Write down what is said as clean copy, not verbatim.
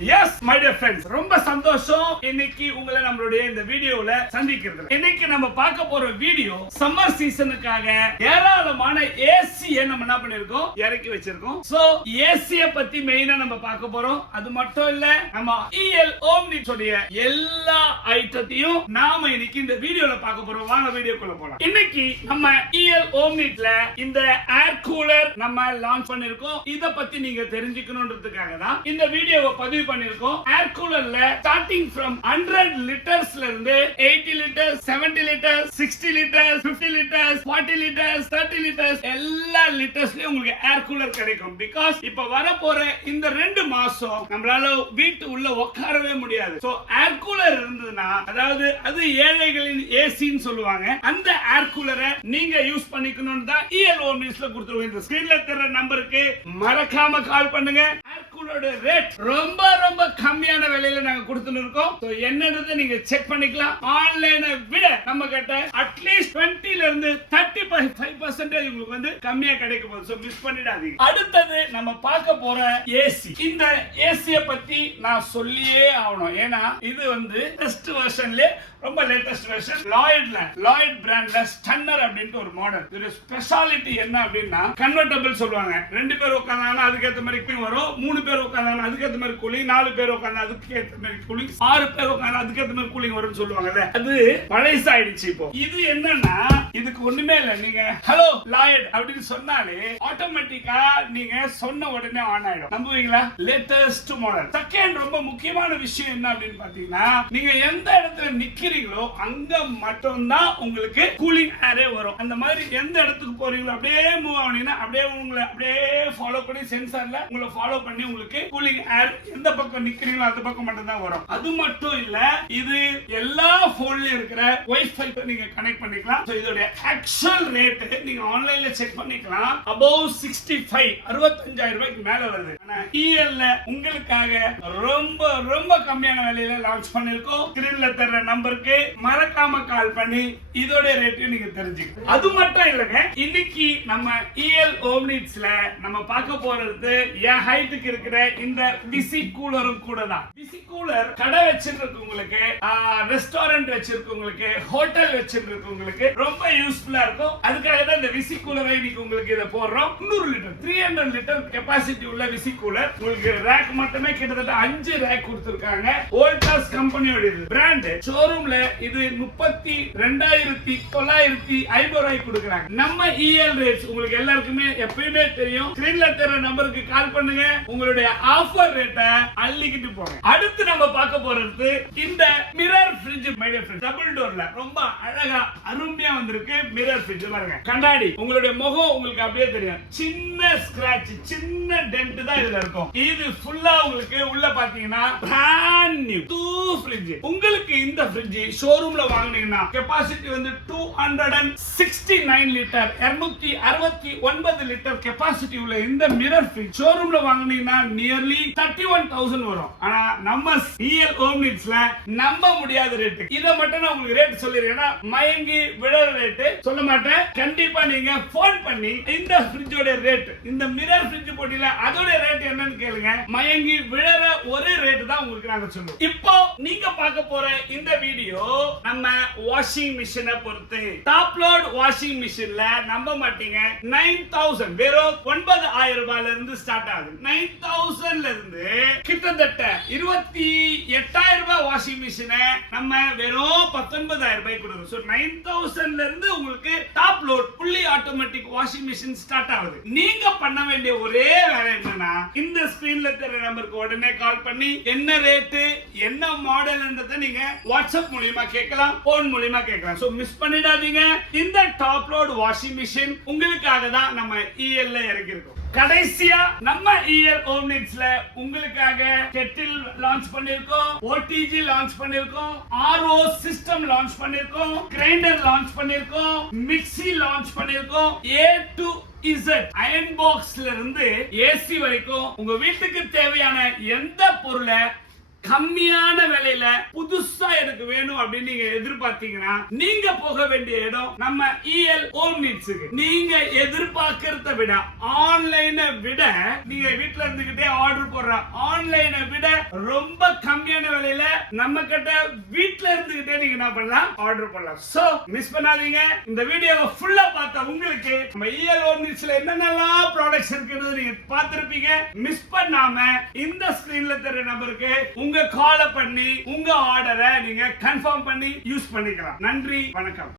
Yes, my dear friends, ரொம்ப சந்தோஷம் இன்னைக்கு உங்களை நம்மளுடைய இந்த வீடியோல சந்திக்கிறது. இன்னைக்கு நம்ம பார்க்க போற வீடியோ சம்மர் சீசனுக்காக ஏராளமான ஏசியை நம்ம என்ன பண்ணிருக்கோம், இறக்கி வச்சிருக்கோம். சோ ஏசியை பத்தி மெயினா நம்ம பார்க்க போறோம். அது மட்டும் இல்ல, நம்ம EL Omnit உடைய எல்லா ஐட்டத்தையும் நாம இன்னைக்கு இந்த வீடியோல பார்க்க போறோம். வாங்க வீடியோக்குள்ள போலாம். இன்னைக்கு நம்ம EL Omnitல இந்த ஏர் கூலர் நம்ம லான்ச் பண்ணிருக்கோம். இத பத்தி நீங்க தெரிஞ்சுக்கணும்ன்றதுக்காக தான் இந்த வீடியோவை பதிவு பண்ணிருக்கோம். ஏர் கூலர்ல ஸ்டார்டிங் from 100 லிட்டர்ஸ்ல இருந்து 80 litres, 70 litres, 60 litres, 50 litres, 40 litres, 30 litres எல்லா லிட்டர்ஸ்லயும் உங்களுக்கு ஏர் கூலர் கிடைக்கும். பிகாஸ் இப்ப வர போற இந்த 2 மாசம் நம்மளால வீட்டு உள்ள உட்காரவே முடியாது. சோ ஏர் கூலர் இருந்ததுன்னா, அதாவது அது ஏழைகளின் ஏசின்னு சொல்லுவாங்க, அந்த ஏர் கூலரை நீங்க யூஸ் பண்ணிக்கணும்னு தான் EL Omnitல கொடுத்துருவோம். இந்த ஸ்கிரீன்ல தெரியற நம்பருக்கு மறக்காம கால் பண்ணுங்க. ஏர் கூலரோட ரேட் ரொம்ப ரொம்ப கம்மியான விலையில நாங்க கொடுத்துட்டு இருக்கோம். சோ என்னன்றதை நீங்க செக் பண்ணிக்கலாம். ஆன்லைனை விட நம்ம கிட்ட அட்லீஸ்ட் 20 ல இருந்து 35% உங்களுக்கு வந்து கம்மியா கிடைக்கும். சோ மிஸ் பண்ணிடாதீங்க. அடுத்தது நம்ம பார்க்க போற ஏசி. இந்த ஏசியை பத்தி நான் சொல்லியே ஆகணும். ஏன்னா இது வந்து டெஸ்ட் வெர்ஷன்ல ரொம்ப லேட்டஸ்ட் வெர்ஷன். லாய்ட் பிராண்ட்ல ஸ்டன்னர் அப்படினு ஒரு மாடல். இது ஸ்பெஷாலிட்டி என்ன அப்படின்னா, கன்வெர்ட்டபிள் சொல்லுவாங்க. 2 பேர் உட்கார்ந்தாங்கன்னா அதுக்கு ஏத்த மாதிரி கூலிங் வரும். 3 பேர் உட்கார்ந்தாங்கன்னா அதுக்கு ஏத்த மாதிரி கூலிங், 4 பேர் உட்கார்ந்தா அதுக்கு ஏத்த மாதிரி கூலிங், 6 பேர் உட்கார்ந்தா அதுக்கு ஏத்த மாதிரி கூலிங் வரும்னு சொல்லுவாங்கல்ல. அது பழைசாயிடுச்சு இப்போ. இது என்னன்னா, இதுக்கு ஒண்ணுமே இல்ல. நீங்க ஹலோ லாய்ட் அப்படின்னு சொன்னாலே ஆட்டோமேட்டிக்கா நீங்க சொன்ன உடனே ஆன் ஆயிடும். நம்புவீங்களா? Latest model. செகண்ட் ரொம்ப முக்கியமான விஷயம் என்ன அப்படின்னு பாத்தீங்கன்னா, நீங்க எந்த இடத்துல நிக்கிறீங்களோ அங்க மட்டும் தான் உங்களுக்கு கூலிங் ஏரே வரும். அந்த மாதிரி எந்த இடத்துக்கு போறீங்களோ அப்படியே மூவ் ஆனீங்கன்னா அப்படியே உங்களை அப்படியே ஃபாலோ பண்ணி சென்சார்ல உங்களை ஃபாலோ பண்ணி உங்களுக்கு கூலிங் ஏர் எந்த பக்கம் நிக்கிறீங்களோ அந்த பக்கம் மட்டும் தான் வரும். அது மட்டும் இல்ல, இது எல்லா போன்லயும் இருக்கிற வைஃபை நீங்க கனெக்ட் பண்ணிக்கலாம். சோ இதோட ஆக்சுவல் ரேட் நீங்க ஆன்லைன்ல செக் பண்ணிக்கலாம். above 65,000 ரூபாய்க்கு மேல வருது. ஆனா EL ல உங்களுக்காக ரொம்ப ரொம்ப கம்மியான விலையில லான்ச் பண்ணிருக்கோம். ஸ்கிரீன்ல தெரியற நம்பருக்கு மறக்காம கால் பண்ணி இதோட ரேட் நீங்க தெரிஞ்சுக்கலாம். அது மட்டும் இல்லங்க, இன்னைக்கு நம்ம EL Omnitல நம்ம பார்க்க போறது என் ஹைட்டுக்கு இருக்கிற இந்த விசி கூலரும் கூட தான். விசி கூலர் கடை வச்சிருக்கவங்களுக்கு, ரெஸ்டாரண்ட் வச்சிருக்கவங்களுக்கு, ஹோட்டல் வச்சிருக்கவங்களுக்கு ரொம்ப யூஸ்ஃபுல்லா இருக்கும். அதுக்காக தான் இந்த விசி கூலரை இன்னைக்கு உங்களுக்கு இத போடுறோம். 300 லிட்டர் 300 லிட்டர் கெபாசிட்டி உள்ள விசி கூலர். உங்களுக்கு ரேக் மட்டுமே கிட்டத்தட்ட 5 ரேக் கொடுத்திருக்காங்க. வோல்டாஸ் கம்பெனியோட பிராண்ட். ஷோரூம்ல இது 32,950 ரூபாய்க்கு கொடுக்கறாங்க. நம்ம EL ரேட்ஸ் உங்களுக்கு எல்லாருக்குமே எப்பவுமே தெரியும். ஸ்கிரீன்ல தெரியற நம்பருக்கு கால் பண்ணுங்க. உங்களுடைய ஆஃபர் ரேட்டை அள்ளிக்கிட்டு போங்க. அடுத்து நம்ம பார்க்க போறது இந்த mirror fridge. My dear fridge double டோர்ல ரொம்ப அழகா அருமையா வந்திருக்கு. மிரர் ஃப்ரிட்ஜ் பாருங்க, கண்ணாடி. உங்களுடைய முகம் உங்களுக்கு அப்படியே தெரியும். சின்ன ஸ்கிராட்ச், சின்ன டென்ட் தான் இதுல இருக்கும். இது ஃபுல்லா உங்களுக்கு உள்ள பாத்தீங்கன்னா பிராண்ட் நியூ ஃப்ரிட்ஜ். உங்களுக்கு இந்த ஃப்ரிட்ஜ் ஷோரூம்ல வாங்குனீங்கன்னா கெபாசிட்டி வந்து 269 லிட்டர், 269 லிட்டர் கெபாசிட்டி உள்ள இந்த மிரர் ஃப்ரிட்ஜ் ஷோரூம்ல வாங்குனீங்கன்னா நியர்லி 31,000 வரும். ஆனா நம்ம EL Omnitல நம்ப முடியாத ரேட். இத மட்டும் நான் உங்களுக்கு ரேட் சொல்லிருக்கேன்னா மயங்கி விழற ரேட் சொல்ல மாட்டேன். கண்டிப்பா நீங்க போன் பண்ணி இந்த ஃப்ரிட்ஜோட ரேட், இந்த மிரர் ஃப்ரிட்ஜ் போட்டில அதோட ரேட் என்னன்னு கேளுங்க. மயங்கி விழற ஒரே ரேட் தான் உங்களுக்கு நாங்க சொல்லுவோம். இப்போ நீங்க பார்க்க போற இந்த வீடியோ நம்ம வாஷிங் மிஷினை பொறுத்து. டாப் லோட் வாஷிங் மிஷின்ல நம்ப மாட்டீங்க, 9,000 வெறும் 9,000 ரூபாயில இருந்து ஸ்டார்ட் ஆகுது. 9,000ல இருந்து கிட்டத்தட்ட 28,000 ரூபாய் வாஷிங் மிஷினை நம்ம வெறும் 19,000 ரூபாய்க்கு கொடுக்குறோம். சோ 9,000ல இருந்து உங்களுக்கு top load fully automatic washing machine start ஆகுது. நீங்க பண்ண வேண்டிய ஒரே வேலை என்னன்னா, இந்த ஸ்கிரீன்ல தெரியற நம்பருக்கு உடனே கால் பண்ணி என்ன ரேட், என்ன மாடல்ன்றதை நீங்க வாட்ஸ்அப் மூலமா கேட்கலாம், போன் மூலமா கேட்கலாம். சோ மிஸ் பண்ணிடாதீங்க. இந்த டாப் லோட் வாஷிங் மிஷின் உங்களுக்காக தான் நம்ம EL ல இறக்கி இருக்கோம். கடைசியா நம்ம EL Omnitல உங்களுக்காக கெட்டில் லான்ச் பண்ணிருக்கோம், OTG லான்ச் பண்ணிருக்கோம், RO சிஸ்டம் லான்ச் பண்ணிருக்கோம், கிரைண்டர் லான்ச் பண்ணிருக்கோம், மிக்ஸி லான்ச் பண்ணிருக்கோம். A to Z அயன் பாக்ஸ்ல இருந்து AC வரைக்கும் உங்க வீட்டுக்கு தேவையான எந்த பொருளை கம்மியான விலையில புதுசா எனக்கு வேணும் அப்படின்னு நீங்க எதிர்பார்த்தீங்கன்னா நீங்க போக வேண்டிய இடம் நம்ம EL ஹோம் நீட்ஸ்க்கு. நீங்க எதிர்பார்க்கறத விட ஆன்லைனை விட நீங்க வீட்ல இருந்துகிட்டே ஆர்டர் போடுற ஆன்லைனை விட ரொம்ப கம்மியான விலையில நம்ம கிட்ட வீட்ல இருந்துகிட்டே நீங்க என்ன பண்ணலாம், ஆர்டர் பண்ணலாம். சோ மிஸ் பண்ணாதீங்க. இந்த வீடியோவை ஃபுல்லா பார்த்த உங்களுக்கு நம்ம EL ஹோம் நீட்ஸ்ல என்னென்னலாம் ப்ராடக்ட்ஸ் இருக்குன்னு நீங்க பார்த்திருப்பீங்க. மிஸ் பண்ணாம இந்த ஸ்கிரீன்ல தெரிய நம்பருக்கு உங்க கால் பண்ணி உங்க ஆர்டரை நீங்க கன்ஃபார்ம் பண்ணி யூஸ் பண்ணிக்கலாம். நன்றி, வணக்கம்.